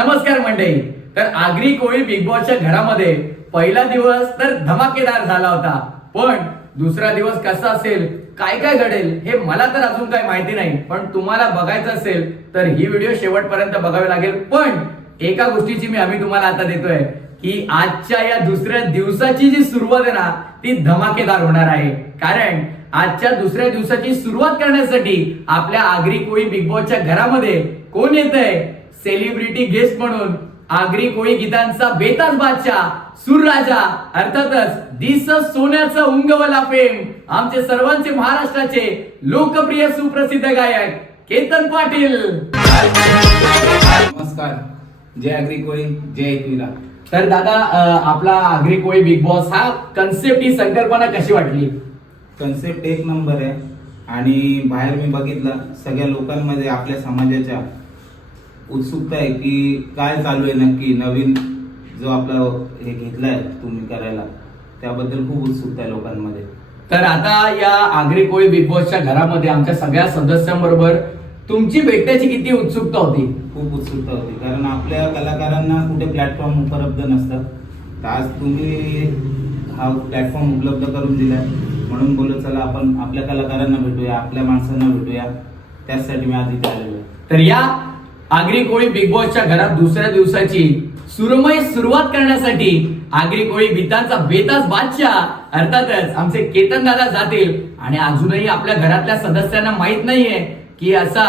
नमस्कार मंडळी. तर आगरी कोळी बिग बॉसच्या घरामध्ये पहिला दिवस तर धमाकेदार झाला होता. पण दुसरा दिवस कसा असेल काय काय घडेल हे मला तर अजून काय माहिती नाही. पण तुम्हाला बघायचं असेल तर ही व्हिडिओ शेवटपर्यंत बघावी लागेल. पण एका गोष्टीची मी आम्ही तुम्हाला आता देतोय की आजच्या या दुसऱ्या दिवसाची जी सुरुवात आहे ना ती धमाकेदार होणार आहे. कारण आजच्या दुसऱ्या दिवसाची सुरुवात करण्यासाठी आपल्या आगरी कोळी बिग बॉसच्या घरामध्ये कोण येत आहे सेलिब्रिटी गेस्ट म्हणून आगरी कोळी गीतांचा बेताज बादशाह सुरराजा अर्थातच दिस सोन्याचं उंगवला फेम आमचे सर्वांचे महाराष्ट्राचे लोकप्रिय सुप्रसिद्ध गायक केतन पाटील. नमस्कार जय अग्री कोळी जय एकविरा. तर दादा अं, आपला आगरी कोळी बिग बॉस हा कन्सेप्ट ही संकल्पना कशी वाटली? कन्सेप्ट एक नंबर आहे. आणि बाहेर मी बघितलं सगळ्या लोकांमध्ये आपल्या समाजाच्या उत्सुकता आहे की काय चालू आहे नक्की? नवीन जो आपला हे घेतलाय तुम्ही करायला त्याबद्दल खूप उत्सुकता आहे लोकांमध्ये. तर आता या आगरी कोळी बिग बॉसच्या घरामध्ये आमच्या सगळ्या सदस्यांबरोबर तुमची भेटण्याची किती उत्सुकता होती? खूप उत्सुकता होती. कारण आपल्या कलाकारांना कुठे प्लॅटफॉर्म उपलब्ध नसतं. तर आज तुम्ही हा प्लॅटफॉर्म उपलब्ध करून दिलाय. म्हणून बोलत चला आपण आपल्या कलाकारांना भेटूया आपल्या माणसांना भेटूया. त्याचसाठी मी आज इथे आलेलो तर या आगरी कोळी बिग बॉसच्या घरात दुसऱ्या दिवसाची सुरमय सुरुवात करण्यासाठी आगरी कोळी गीतांचा बेतास बादशाह अर्थातच आमचे केतन दादा जातील. आणि अजूनही आपल्या घरातल्या सदस्यांना माहीत नाहीये की असा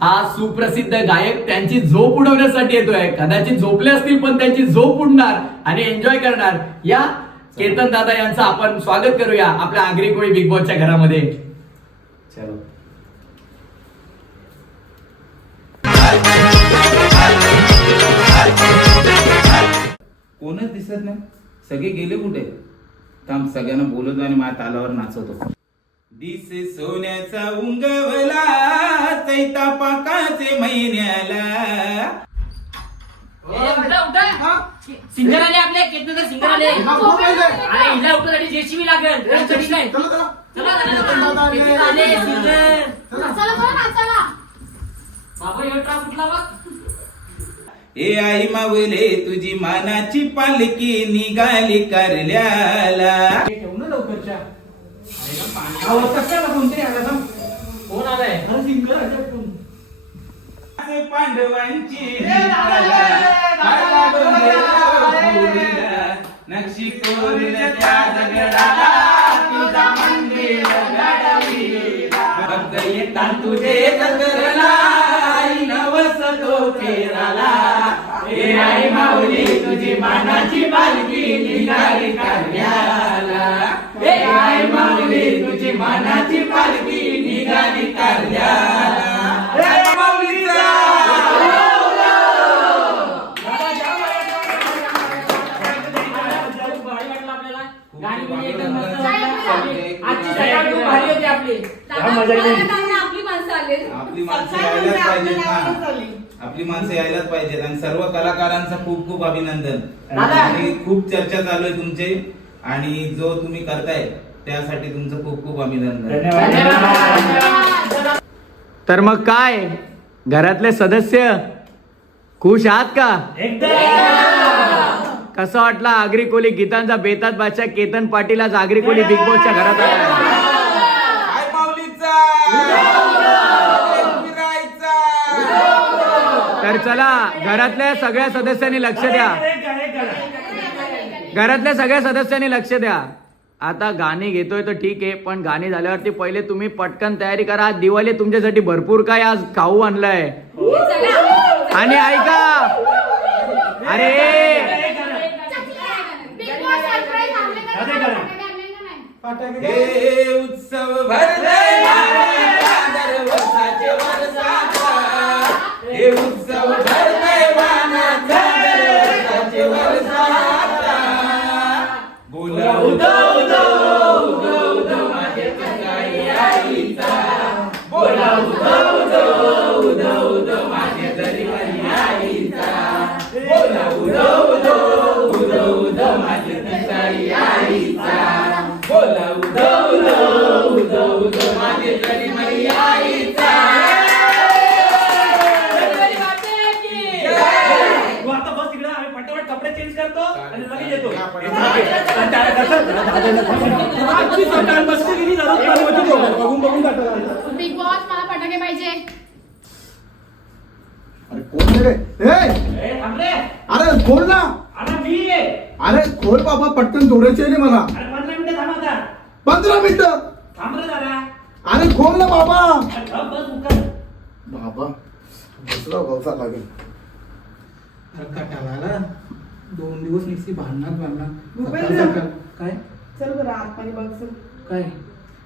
हा सुप्रसिद्ध गायक त्यांची झोप उडवण्यासाठी येतोय. कदाचित झोपले असतील पण त्यांची झोप उडणार आणि एन्जॉय करणार. या केतन दादा यांचं आपण स्वागत करूया आपल्या आगरी कोळी बिग बॉसच्या घरामध्ये. चलो. कोणच दिसत नाही. सगळे गेले कुठे? थांब सगळ्यांना बोलवतो आणि माझ्या तालावर नाचवतो. दिसे सोन्याचा उंगवला चैता पाकाचे महिन्याला. ए, उठा, उठा. सिंगर आले आपले केतनगर सिंगर आले अरे हिला उठवण्यासाठी जेसीबी लागेल. चला, चला, चला. बाबा कुठला बघ. ए आई मावले तुझी मानाची पालखी निघाली करल्याला कोण आलाय असे पांडवांची नक्षी कोरील त्या दगडाला तुझा मंदिर. भक्त येतात तुझे जगरला आई नवस तो फेराला ए आई माऊली तुझी मानाची पालखी निघाली कारल्याला. ए आई माऊली तुझी मानाची पालखी निघाली कारल्याला. ए माऊलीचा भारी वाटलं आपल्याला गाणी एकदम मस्त. आजची सकाळ खूप भारी होती आपली. आपली माणसं आले आपली माणसं यायलाच पाहिजेत ना. आपली माणसं यायलाच पाहिजेत आणि सर्व कलाकारांचं खूप खूप अभिनंदन. दादा. आणि खूप चर्चा चालू आहे तुमचे आणि जो तुम्ही करताय त्यासाठी तुमचं खूप खूप अभिनंदन. तर मग काय? घरातले सदस्य? खुश आहात का? कसं वाटला आगरी कोली गीतांचा बेतात बादशाह केतन पाटील आज आगरी कोली बिग बॉसच्या घरात आला? काय माऊलीचा! तर चला घरातल्या सगळ्या सदस्यांनी लक्ष द्या. घरातल्या सगळ्या सदस्यांनी लक्ष द्या. आता गाणी घेतोय तर ठीक आहे पण गाणी झाल्यावरती पहिले तुम्ही पटकन तयारी करा. आज दिवाळी तुमच्यासाठी भरपूर काय आज खाऊ आणलंय. आणि ऐका. अरे! हे उत्सव भरले. बिग बॉस मला फटाके पाहिजे. अरे कोण रे? ए! अरे खोल ना. अरे खोल बाबा पटकन जोडायचे आहे रे मला. पंधरा मिनिटं अरे खोल ना बाबा. बाबा दुसरा गवसा लागेल. कटाला दोन दिवस निघती भांडणार भांडणार. काय चल बरं आतमध्ये बघ चल. काय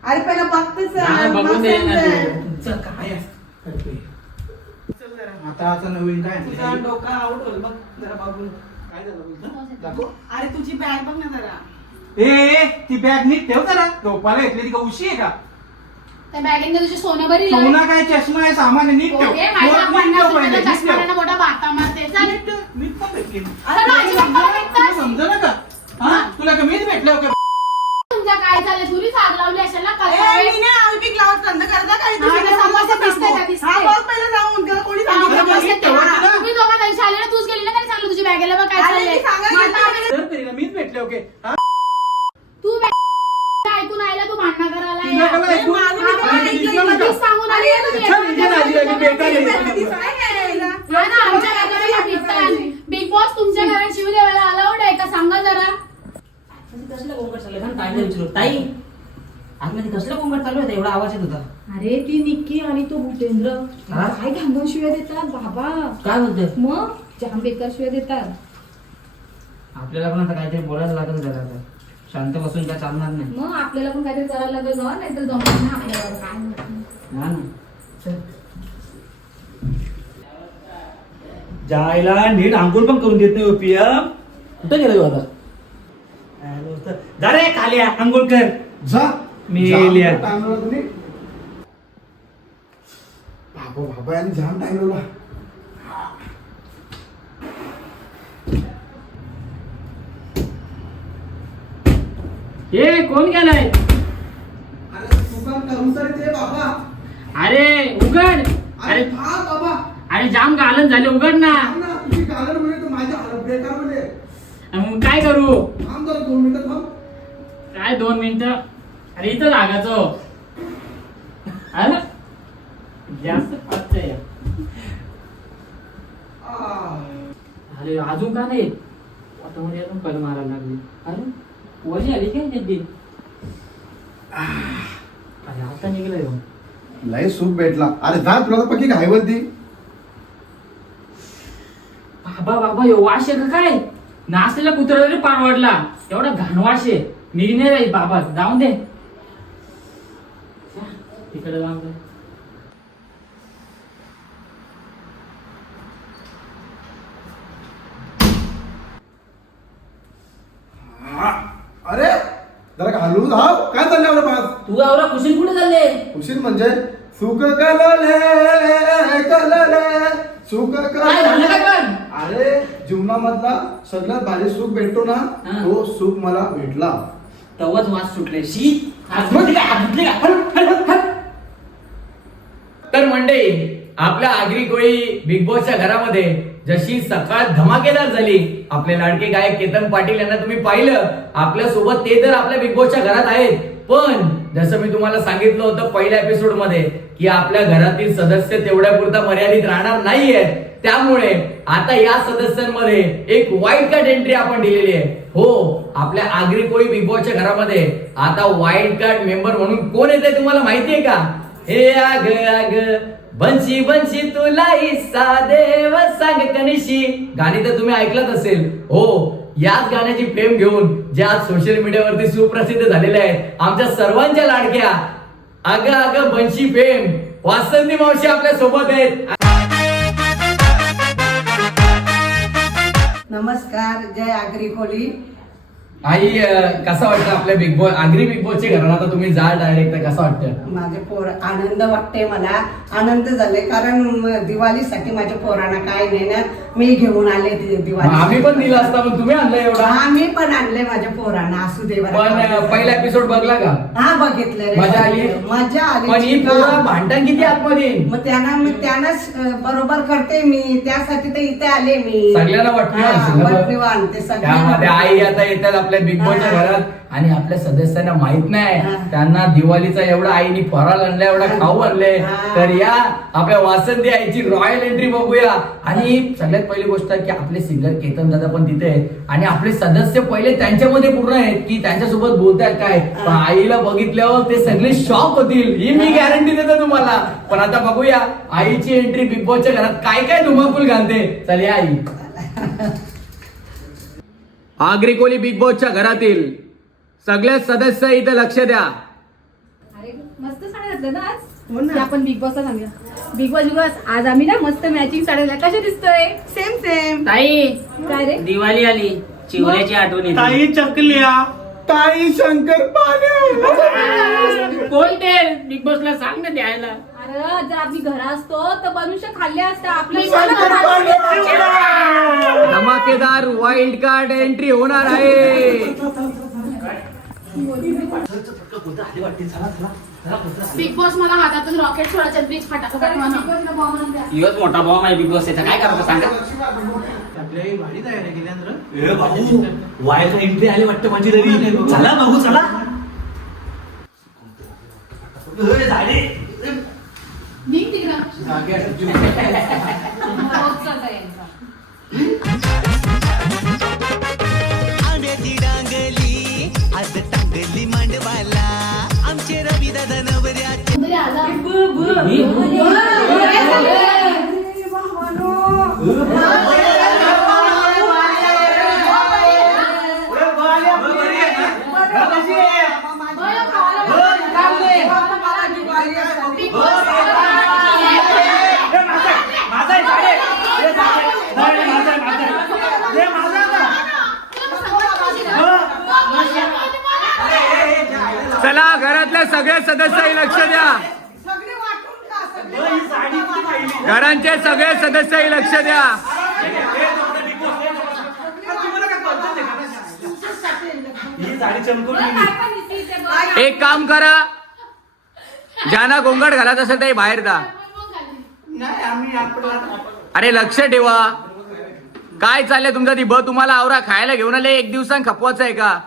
अरे पहिला बघतेच नाही, बघून दे ना समजेल. तू. तुमचं काय असतं? चल जरा. आता आता नवीन काय तुझा आणलंय? डोका आउट होईल बघ जरा बघून काय झालं बोलतं? दाखव. अरे तुझी बॅग बघ ना जरा ए ए, ती बॅग नीट ठेव जरा झोपायला घेतली ती का उशी आहे का त्या बॅगेने तुझी सोनं बरी सोना काय चष्मा आहे सामान आहे नीट ठेव नीट पहिले, नीट. ना मोठा बाता मारते चालेल नीट पण भेटली. चला. तुला समजलं का हा तुला का मीच भेटलो तुमच्या काय चाललंय साग लावली असेल ना ए, कसं मी नाही आम्ही पीक लावत बंद करता काय हा, ते समोरचं दिसतंय का? दिसतंय. हा बघ पहिलं जाऊन त्याला कोणी सांगितलं बघ, बघ. ठेवा. तिला. तुम्ही दोघं तरी आले ना तूच गेली ना तरी चांगलं तुझी बॅगेला बघ काय आता तर मीच भेटले ओके हा? तू बॅग ऐकून आयला तू भांडणं करायला तिला या. का नाही ऐकून? माझं मी तेव्हा आणि ऐकलं दिसलं की नाही का? कधीच सांगून आली ना तुम्ही. छान इंजिन आली आणि बेकार आहे. ती काय करायला? हा ना, आमच्या. बिग बॉस तुमच्या घरात शिव देवाला अलाउड आहे का सांगा जरा कसलं गोंगट चालू आहे? ताईला विचारू. ताई आतमध्ये कसलं गोंगट चालू आहे? एवढा आवाज येत होता. अरे ती निक्की आणि तो भूपेंद्र. हा? काय घांगण शिव्या देतात बाबा? काय बोलतोय? मग? जाम बेकार शिव्या देतात. आपल्याला पण आता काहीतरी बोलायला लागेल जरा आता. शांत बसून काय चालणार नाही. मग आपल्याला पण काहीतरी करायला लागेल ना नाहीतर जमणार ना आपल्याला काय माहिती. हा ना. चल. जायला नीट आंघोळ पण करून देत नाही पीएम कुठे गेला आता? खाली आंघोळ कर. जा. मी जाम लिहा. time लावला तुम्ही. बाबा बाबा यांनी जाम टाइम लावला ए कोण गेलाय? अरे दुकान कर्मचारी ते बाबा. अरे उघड. अरे अरे हा बाबा. अरे जाम गालन झाले उघड ना. थांब ना तुझी गालर म्हणे तर माझ्या हालत बेकार म्हणे. मग काय करू? थांब जरा दोन मिनिटं थांब. काय दोन मिनिटं? अरे इथं लागायचो. अरे? जास्त. अरे अजून का नाही? आता मध्ये अजून कल मारायला लागली. अरे वजी आली काय जद्दी अरे आता निघलोय हो. लय सुख भेटला. अरे जा तुला तर पक्की घाईवरती बाबा बाबा यो वाश का काय? नाचलेला कुत्रा तरी पारवडला एवढा घाण वाश. निघणे जाईल बाबा जाऊन दे. तिकडे जाऊन दे. अरे जरा घालू धाव. काय चाललंय आपलं पास तू आवरा कुशील कुठे चालले उशीर म्हणजे सुख कलले कलले. सुख काय झालं काय कलले पण? अरे जीवनामधला सगळ्यात भारी सुख भेटतो ना हा. तो सुख मला भेटला. तवच वास सुटले शी तर मंडळी आपल्या आगरी कोळी बिग बॉसच्या घरामध्ये जशी सकाळ धमाकेदार झाली आपले लाडके गायक केतन पाटील यांना तुम्ही पाहिलं आपल्यासोबत ते तर आपल्या बिग बॉसच्या घरात आहेत पण जसं मी तुम्हाला सांगितलं होतं पहिल्या एपिसोडमध्ये की आपल्या घरातील सदस्य तेवढ्या पुरता मर्यादित राहणार नाहीये. त्यामुळे आता या सदस्यांमध्ये एक वाईल्ड कार्ड एंट्री आपण दिलेली आहे. हो आपल्या आगरी कोळी बिग बॉसच्या घरामध्ये आता वाईल्ड कार्ड मेंबर म्हणून कोण येते तुम्हाला माहितीये का? हे आग आग. बंशी बंशी तुला इसा देव सांग कनिशी. गाणी तर तुम्ही ऐकलंच असेल. हो याच गाण्याची फेम घेऊन जे आज सोशल मीडियावरती सुप्रसिद्ध झालेले आहेत आमच्या सर्वांच्या लाडक्या अग अग बंशी फेम वासंती मावशी आपल्यासोबत आहेत. नमस्कार जय आगरी कोली आई अं, कसा वाटतं आपल्या बिग बॉस आगरी बिग बॉसचे घराला आता तुम्ही जा डायरेक्ट कसं वाटतं? माझे पोर आनंद वाटते मला. आनंद झाले कारण म- दिवाळीसाठी माझ्या पोरांना काय नाही ना मी घेऊन आले दि- मग आम्ही पण दिवाळी दिला असता पण तुम्ही आणलं एवढा? आम्ही पण आणले माझ्या पोरांना असू दे बरं. पण अं, पहिला एपिसोड बघला का? हा बघितलं रे. मजा आली? मजा आली. पण ही पोरं भांडण किती आतमध्ये? मग त्यांना मी त्यांनाच अं, बरोबर करते मी. त्यासाठी तर इथे आले मी. सगळ्यांना वाटणी हा, आणशील ना बघ. वाटणी आणते त्यामध्ये आई सगळ्यांना आता येतात आपल्या बिग बॉसच्या घरात. आणि आपल्या सदस्यांना माहीत नाही. त्यांना दिवाळीचा एवढा आईनी फराळ आणलाय एवढा खाऊ आणले हा. तर या आपल्या वासंती आईची रॉयल एंट्री बघूया. आणि सगळ्यात पहिली गोष्ट आहे की आपले सिंगर केतन दादा पण तिथे आहेत. आणि आपले सदस्य पहिले त्यांच्यामध्ये पूर्ण आहेत की त्यांच्यासोबत बोलतायत काय. आईला बघितल्यावर ते सगळे शॉक होतील. ही मी गॅरंटी देतो तुम्हाला. पण आता बघूया आईची एंट्री बिग बॉसच्या घरात काय काय धुमाकूल घालते. चल या आई. आगरी कोली बिग बॉसच्या घरातील. सगळे सदस्य इथे लक्ष द्या. अरे मस्त साड्या घातल्या ना आज? हो ना. आपण बिग बॉसला सांगूया बिग बॉस बिग बॉस आज आम्ही ना मस्त मॅचिंग साड्या घातल्या. कशा दिसतोय? सेम सेम ताई. काय रे? दिवाळी आली. चिवऱ्याची आठवण येते. ताई चकल्या. ताई शंकर कोण ते? बिग बॉसला सांग ना द्यायला. अरे जर आम्ही घरा असतो तर मनुष्य खाल्ले असतं आपल्या धमाकेदार वाईल्ड कार्ड एंट्री होणार आहे. बिग बॉस मला हातातून रॉकेट सोडायचं फटाफट पाठवा योच मोठा बॉम्ब आहे बिग बॉस याचा. काय करायचं सांगा. वायर एंट्री आली वाटतं माझी तरी. चला बघू चला. ए, चला घरातल्या सगळ्या सदस्यांनी लक्ष द्या सगळी वाटून खा, सगळी ए, ही साडी किती पाहिली? घरांचे सगळे सदस्य लक्ष द्या. एक काम करा. ज्यांना गोंगाट घालत असेल ते बाहेर जा. अरे लक्ष ठेवा. काय चाललंय तुमचा? ती ब तुम्हाला आवरा. खायला घेऊन आले. एक दिवसान खपवायचं आहे का?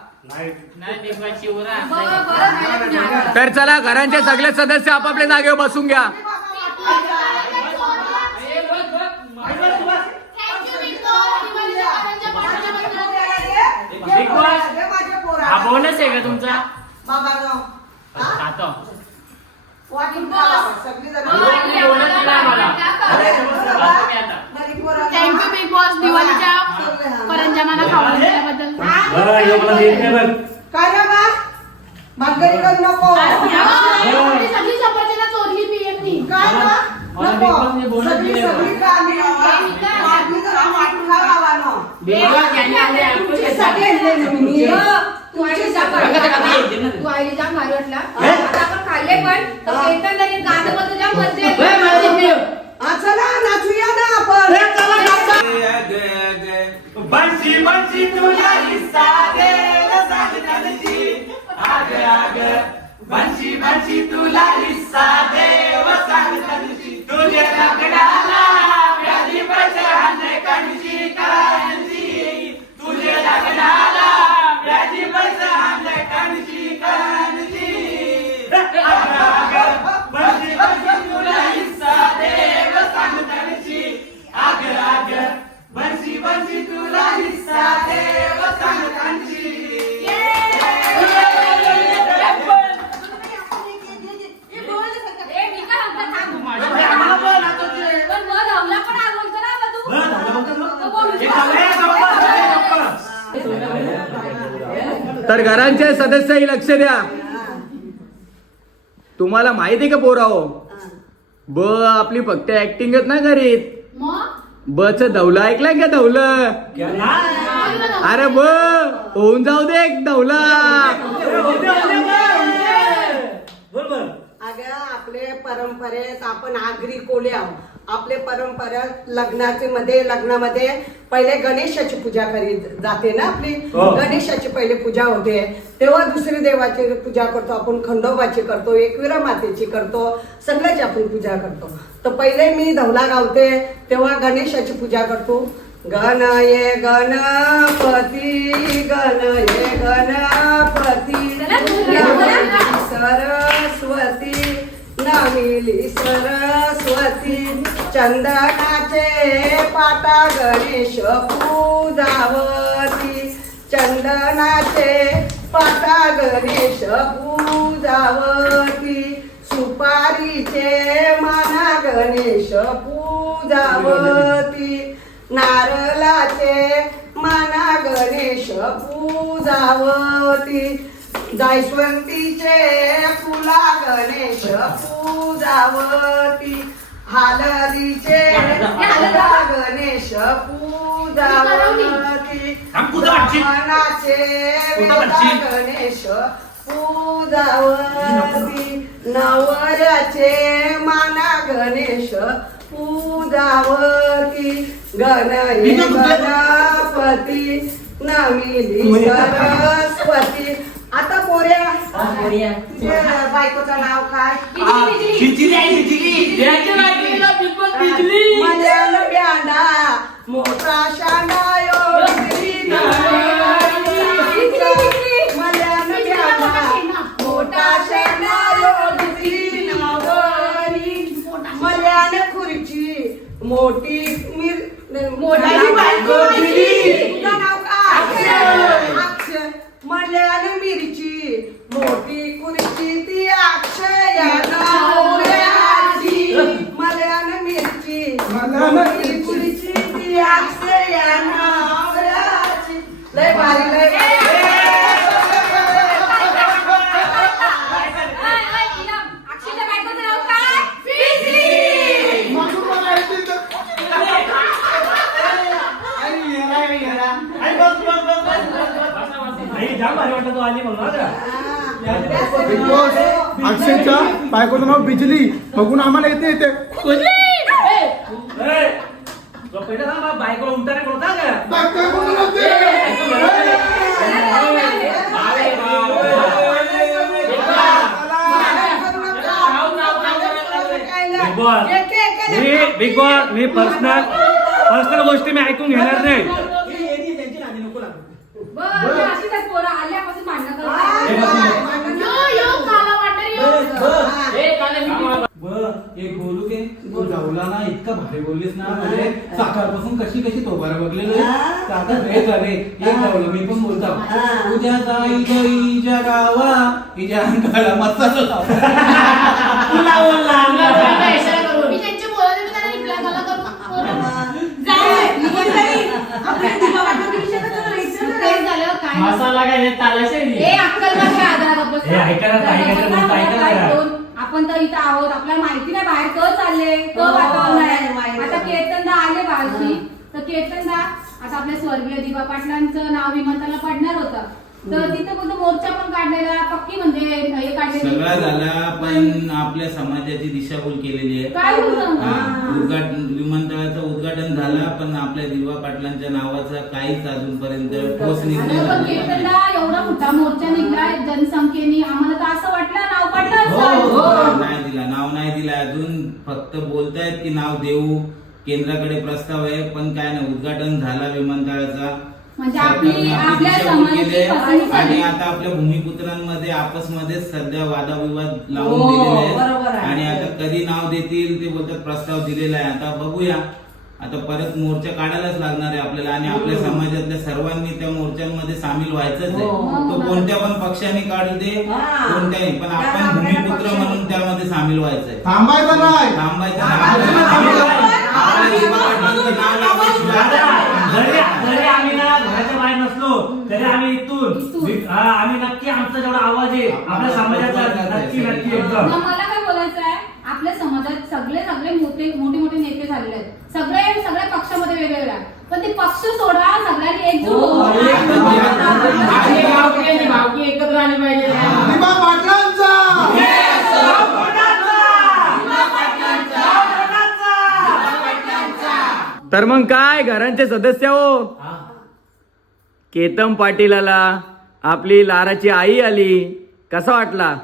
तर चला घरांचे सगळे सदस्य आपापल्या जागेवर बसून घ्या. हा बोनस आहे का तुमचा. हा? खातो. थँक्यू बिग बॉस दिवाळीच्या करंजा मला खावून दिल्याबद्दल बरं, हे मला देत नाही बघ. काय भाकरी करू नको सगळी सफरचंद चोरली काय नको. सगळी सगळी वाटून खा मी. तू आईला जाम भारी वाटला आता आपण खाल्ले पण तर एकंदरीत गाणं बद्दल जाम मजा येते. चला नाचूया ना आपण. बंशी बंशी तुला हिस्सा द्यायला सांगतानची. आग आग बंशी बंशी तुला हिस्सा देव सांगतानची. तुझ्या लग्नाला व्याधी पसरहाण कानची कांशी तुझ्या लग्नाला व्याधी पसरहाण तर घरांचे सदस्य लक्ष द्या. तुम्हाला माहिती आहे का पोराहो? ब आपली फक्त ऍक्टिंगच नाही करीत बच धवलं ऐकलंय का धवलं? अरे ब होऊन जाऊ दे एक धवला. बोल बोल. अगं आपले परंपरेत आपण आगरी कोळी आहोत. आपले परंपरेत लग्नाचे मध्ये लग्नामध्ये पहिले गणेशाची पूजा करीत जाते ना आपली. हो. गणेशाची पहिले पूजा होते. तेव्हा दुसरी देवाची पूजा करतो आपण खंडोबाची करतो एकविरा मातेची करतो सगळ्याची आपण पूजा करतो. तर पहिले मी धवला गावते तेव्हा गणेशाची पूजा करतो. गण ये गणपती. गण ये गणपती सरस्वती नमिली सरस्वती चंदनाचे पाटा गणेश पूजावती. चंदनाचे पाटा गणेश पूजावती. सुपारीचे माना गणेश पूजावती. नारळाचे माना गणेश पूजावती. जायस्वंतीचे फुला गणेश पूजावती. हालदीचे फुला गणेश पूजावती? मनाचे? गणेश पूजावती. नवऱ्याचे माना गणेश पूजावती. गण हे गणपती. नमिली सरस्वती. आता पोऱ्या. तुझ्या बायकोचं नाव काय? चिचिली आहे त्याच्या बायकोला ब्यांडा मोठा शांडा यो बिजली मल्यान ब्यांडा मोठा शांडा यो बिजली मल्यान खुर्ची. मोठी मिर मोठी बायको नाव काय? अक्षय मल्यान मिरची. मोठी खुर्ची ती अक्षया नवऱ्याची मल्यान मिरची मोठी खुर्ची ती अक्षया नवऱ्याची लय भारी लय अक्षयच्या बायकोचं नाव काय बिजली म्हणून मला येते इथं. आई, बस, बस, बस, बस, बस, बस. आई, जाम भारी वाटलं तू आली म्हणून हा का? बिग बॉस अक्षयच्या बायकोचं नाव बिजली बघून आम्हाला येते येते ए, तो पहिलं सांग बा, बायकोला उलटा नाही बोलता का बाप काय बोलून होते? बिग बॉस मी बिग बॉस मी पर्सनल पर्सनल गोष्टी मी ऐकून घेणार नाही बरं अशीच पोरं आल्यापासून भांडणं करतात यो यो काला वाटर यो ए काले मी कोणाला- बर एक बोलू के जाऊला ना इतका भारी बोललीस ना म्हणजे साकारपासून कशी कशी तो बरं बघलेलो साकार रे चाले एक जाऊला मी पण बोलतो. उद्या जाई गईच्या गावा हिच्या अंगाला मसाला. तुला बोलला. बोलायला. मी रिप्लाय झाला झालं काय? मसाला काय हे तालाशे ए अक्कल बघा आधारात गप्प ए, ऐका ना, ऐका ना, बोलतो, ऐका ना. जरा. आपण तर इथं आहोत. आपल्याला माहिती नाही बाहेर क चालले क वातावरण आहे. आता कीर्तनदा आले बाहेरची तर कीर्तनदा आता आपल्या स्वर्गीय दिवा पाटलांचं नाव विमानतळाला पडणार होतं. तर तिथे कोणतं मोर्चा पण काढलेला पक्की म्हणजे हे काढलेली. सगळा झाला पण आपल्या समाजाची दिशाभूल केलेली आहे. काय बोलतो? उद्घाटन विमानतळाचं उद्घाटन झालं पण आपल्या दिवा पाटलांच्या नावाचा काहीच अजूनपर्यंत ठोस नाही. कीर्तनदा एवढा मोठा मोर्चा निघलाय जनसंख्येने. आम्हाला तर असं वाटलं नाही दिला नाव नाही दिला. अजून फक्त बोलतायत की नाव देऊ. केंद्राकडे प्रस्ताव आहे पण काय नाही उद्घाटन झाला विमानतळाचा. म्हणजे आपली- आपल्या समाजाची झाली. आणि आता आपल्या भूमिपुत्रांमध्ये आपसमध्ये सध्या वादाविवाद लावून हो, दिलेले बरोबर आहेत आहे. आणि आता कधी नाव देतील ते बोलतात प्रस्ताव दिलेला आहे. आता बघूया. आता परत मोर्चा काढायलाच लागणार आहे आपल्याला आणि आपल्या समाजातल्या सर्वांनी त्या मोर्चांमध्ये सामील व्हायचंच आहे हो. तो कोणत्या पण पक्षाने काढू दे हा. कोणत्याही पण आपण भूमिपुत्र म्हणून त्यामध्ये सामील व्हायचंय थांबायचं नाही थांबायचं जरी शिवाय- जरी आम्ही ना घराच्या बाहेर नसलो तरी आम्ही इथून हा, आम्ही नक्की आमचा जेवढा आवाज आहे आपल्या समाजाचा नक्की नक्की एकदम मग मला काय बोलायचं आहे आपल्या समाजात सगळे मोठे मोठे मोठे नेते झालेले आहेत. सगळे सगळ्या पक्षामध्ये वेगवेगळ्या पण ते पक्ष सोडा सगळ्यांनी एकजूट हो, एकत्र आली पाहिजे. तर मग काय घरांचे सदस्य हो? केतम पाटील आला आपली लाराची आई आली. कसा वाटलं.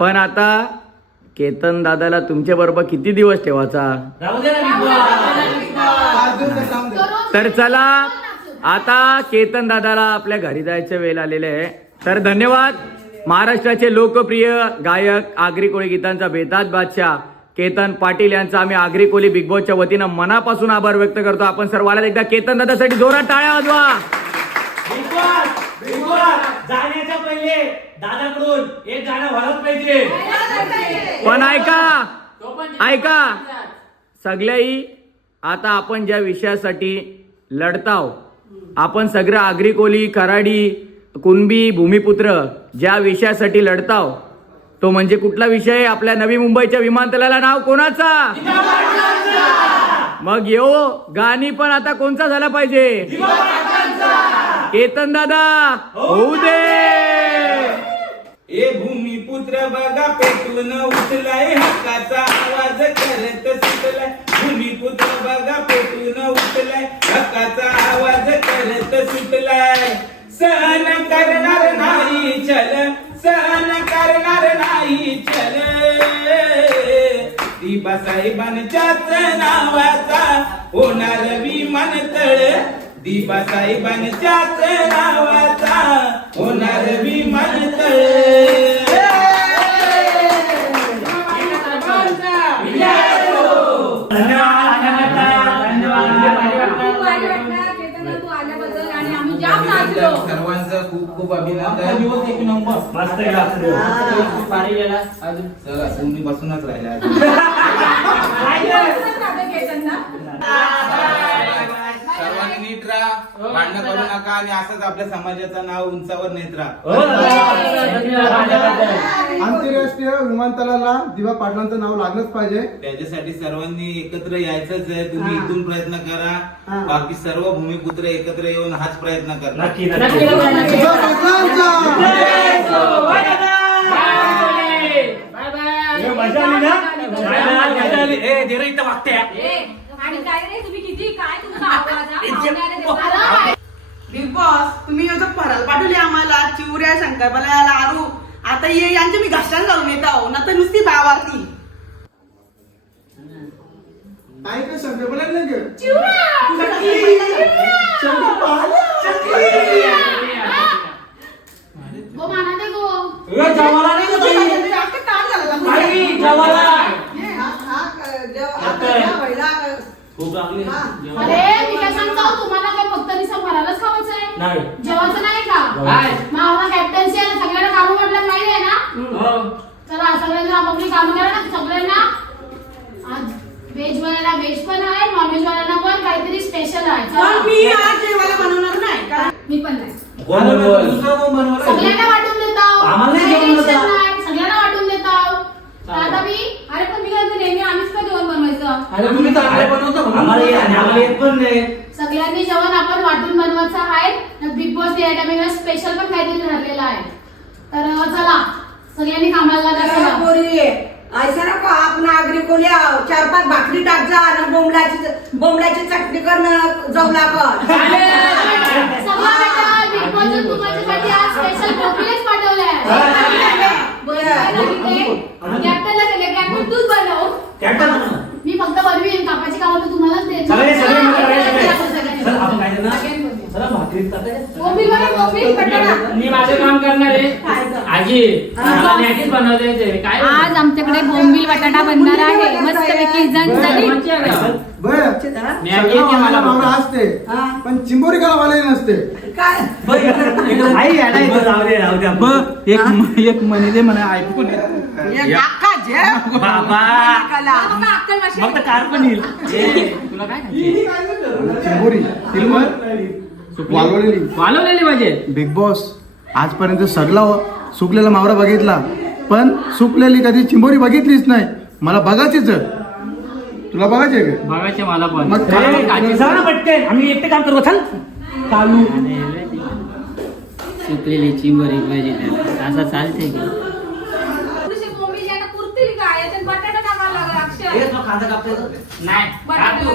पण आता केतन दादाला तुमच्या बरोबर किती दिवस ठेवायचा? तर चला. आता केतन दादाला आपल्या घरी जायचं वेळ आलेले आहे. तर धन्यवाद. महाराष्ट्राचे लोकप्रिय गायक आगरी कोळी गीतांचा बेताज बादशाह केतन पाटील यांचा आम्ही आगरी कोळी बिग बॉसच्या वतीनं मनापासून आभार व्यक्त करतो. आपण सर्वांना एकदा केतन दादासाठी जोरात टाळ्या वाजवा. बिग बॉस, बिग बॉस, जाण्याच्या पहिले दादाकडून एक गाणं व्हायलाच पाहिजे. पण ऐका. ऐका. सगळ्याही आता आपण ज्या विषयासाठी लढताव आपण सगळं आगरी कोली कराडी कुणबी भूमिपुत्र ज्या विषयासाठी लढताव तो म्हणजे कुठला विषय आपल्या नवी मुंबईच्या विमानतळाला नाव कोणाचा? मग येऊ गाणी पण आता कोणचा झाला पाहिजे? केतन दादा होऊ दे. ए भूमिपुत्र बघा पेटून उठलाय हक्काचा आवाज करत सुटलाय. भूमिपुत्र बघा पेटून उठलाय हक्काचा आवाज करत सुटलाय. सहन करणार नाही चल सहन करणार नाही चल. दिबासाहेबांच्याच नावाचा होणार विमानतळ दिबासाहेबांच्याच नावाचा होणार नाचलो सर्वांचं खूप खूप अभिनंदन. मस्त गेला असतो. चला तुम्ही बसूनच राहिला बसूनच राहतो केतनला. सर्वांनी नीट राहा भांडणं करू नका आणि असंच आपल्या समाजाचं नाव उंचावर नेत राहा. हो दादा. आंतरराष्ट्रीय विमानतळाला दिवा पाटलांचं नाव लागलंच पाहिजे. त्याच्यासाठी सर्वांनी एकत्र यायचंच आहे. तुम्ही इथून प्रयत्न करा. बाकी सर्व भूमिपुत्र एकत्र येऊन हाच प्रयत्न करा. नक्की नक्की दिवा पाटलांचा! ए, मजा आली ना? मजा आली ए जरा इथं वागते. आणि काय रे तुम्ही बिग बॉस तुम्ही एवढं फराल पाठवले आम्हाला चिवऱ्या शंकरपाला लाडू आता ये यांचे मी घशान घालून येत आहो ना तर नुसती भावार्थी काय का. खूप लागली. काय तुम्हाला काय फक्त निसं फराळच खावायचं आहे नाही जेवायचं नाही का मग आम्हाला कॅप्टन्सी आहे ना सगळ्यांना कामं म्हटलं नाही आहे ना हो. चला सगळ्यांना आपापली कामं करा ना सगळ्यांना आज व्हेज वाल्याला व्हेज पण आहे नॉनव्हेज वाल्यांना पण काहीतरी स्पेशल आहे. पण मी आज जेवायला बनवणार नाही मी पण नाही कोण बनवलं? दुसरं कोण बनवलं? सगळ्यांना वाटून देताव आम्हाला नाही काही जेवण tension देता. नाही. सगळ्यांना वाटून देताव चालेल. आता मी अरे पण मी काय म्हणते, नेहमी आम्हीच का जेवण बनवायचं अरे तुम्ही तर आले बनवता म्हणून. आम्हाला ये- आम्हाला येत पण नाही सगळ्यांनी जेवण आपण वाटून बनवायचं आहे. बिग बॉस या स्पेशल पण काहीतरी ठरलेलं आहे. तर चला. सगळ्यांनी कामाला लागा ऐसा नको आप नागरिकोले चार पाच भाकरी टाक जा आणि बोंबलाची बोंबलाची चटणी करणं जाऊ लागल सगळं बेटा बिग बॉस तुमच्यासाठी आज स्पेशल बोंबीलच पाठवलंय बरं, काय सांगितलंय? कॅप्टनला दिले कॅप्टन तूच बनव कॅप्टन बनव. मी फक्त बनवीन कापाची कामं तर तुम्हालाच देते सगळे सगळे मिळून करायचे सगळे काय? आपण सगळ्यांनी. चल, आपण काय करणार? सगळ्यांनी बनवूया. चला भाकरी टाकायच्या. बोंबील बनव, बोंबील, बटाटा. मी माझं काम करणार आहे. आजी मला मॅगीच बनवता येते काय आज आमच्याकडे बोंबील बटाटा बनणार आहे. मॅगी सगळं. येते मला. असते. पण चिंबोरी करावाले नसते. आई. जाऊ दे, दे. एक एक महिने म्हणा ऐकून बाबा. कला. मग तर कार पण येईल. ए, तुला काय? चिंबोरी सिल्वर? वालवलेली. वालवलेले माझे बिग बॉस. आजपर्यंत सगळा सुकलेला मावरा बघितला. पण सुकलेली कधी चिंबोरी बघितलीच नाही. मला बघायचीच. तुला बघायची आहे का? बघायचे मला पण. मग ए, काय? जा ना पटकन. आम्ही एकटे काम करू. चल. चालू. सुकलेली चिंबरी पाहिजे असं चालते की. थोडीशी पुरतील का? याच्यात बटाटा टाकावा लागेल अक्षर? नाही बटाटा.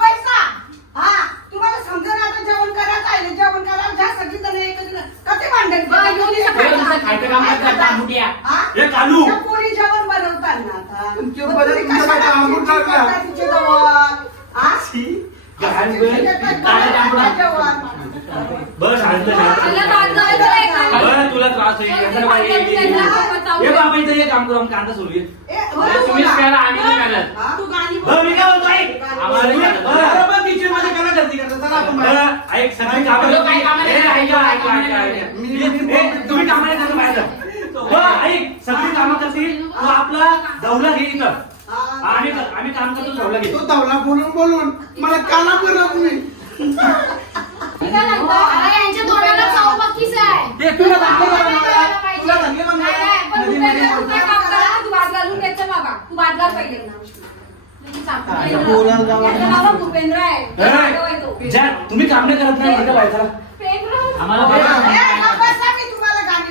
पैसा. हा तुम्हाला आता जेवण करायचं आहे जेवण करायला एकत्र कधी भांडण येऊन हे तुमचं खायचं काम काय करता? मुठ्या हा? ए, कालू. त्या पोरी जेवण बनवताना आता. तुमच्या कशाला बायका चिडचिड लागल्या. तिच्या जवळ? हा? करता काय तिच्या आंबूट? जवळ. बरं शांत शांत तुला त्रास झाला तर एक काम कर. बरं तुला त्रास होईल चल, याचं बाई, ते ये, ये, ये. चालू ये आहे. बाबा इथं ये काम करू सोडूया ए, अरे बरं तुम्हीच बोला. प्यायला आम्ही नाही. हा? बरं मी काय ऐक आम्हाला नाही बरं, प्यायला. बरं, पण kitchen मध्ये करा गर्दी करता. चला आपण बाहेर. बरं, ऐक सगळी कामं लोक काही कामं नाही ए, करत. ऐका, ऐका, ऐका, ऐका. मी- ए, ए, तुम्ही कामं नाही करत बाहेर जा. बरं, ऐक सगळी कामं करतील तू आपला दौला घे इथं हा. आम्ही आम्ही काम करतो दौला घे तो धावला बोलून बोलून मला काला बरं तुम्ही मी काय म्हणतो? अरे यांच्या तोंडाला चाव बघकीच आहे ते तुला सांगतो तुला बरं, नाही मला. पाहिजे. तुला सांगले म्हणलं. नाही, नाही, पण मध्ये- तू काय मध्ये कर, तू काय काम कर, तू भात घालून पहिले नाव भूपेंद्र आहे. ज्या तुम्ही काम नाही करत नाही म्हणलं. आम्हाला बसा,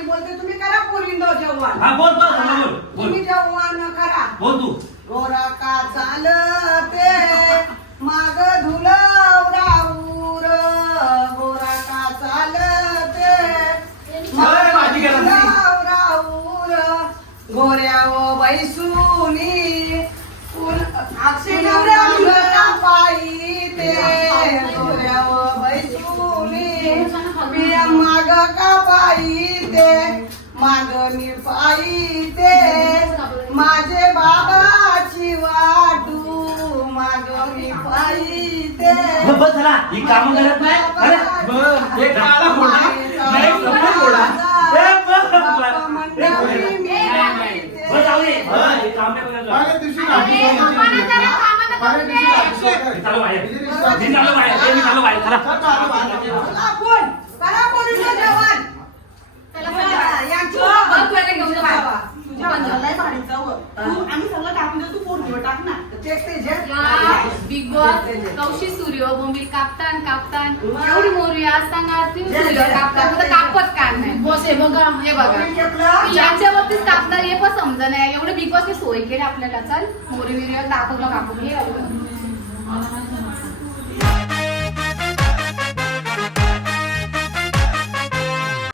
बोलते. तुम्ही करा पोरींनो जेवण. हा बोल बोल बोल बोल बोल. तुम्ही जेवण करा. बोल तू. गोरा का चालते? माग धुलवडाऊर गोरा का चालते? अरे, माझी गेला तुझी. धुलवडाऊर गोऱ्या व बैसुनी माग का पायी ते माग मी पायी ते माझे बाबाची वाटू माग मी ते ही काम करत नाही, पायी बस जाऊ दे ते. बस, हे काम नाही करायचं. पहिल्या दिवशी अरे, रात्री तुम्हाला जरा कामाला पहिल्या करू दिवशी दे. रात्री मी चालू बाहेर किती मी दिवसाची? चालू बाहेर ए, मी चालू बाहेर चला चला, बोल. करा पोरींनो जेवण. चला, चला, चला. यांची बघ, आम्ही सगळं टाकून देऊ, तू पोरगीवर टाक ना. ते- ते जे. या बिग बॉस कौशी सूर्य बोंबील कापतान कापतान. एवढी मोरी आज सांगा ती सूर्य कापतान. तर कापत का नाही. बॉस हे बघा हे बघा. कापणार हे पण समजा नाही एवढं बिग बॉसने सोय केली आपल्याला. चल मोरी विरी दाखवलं कापून. हे.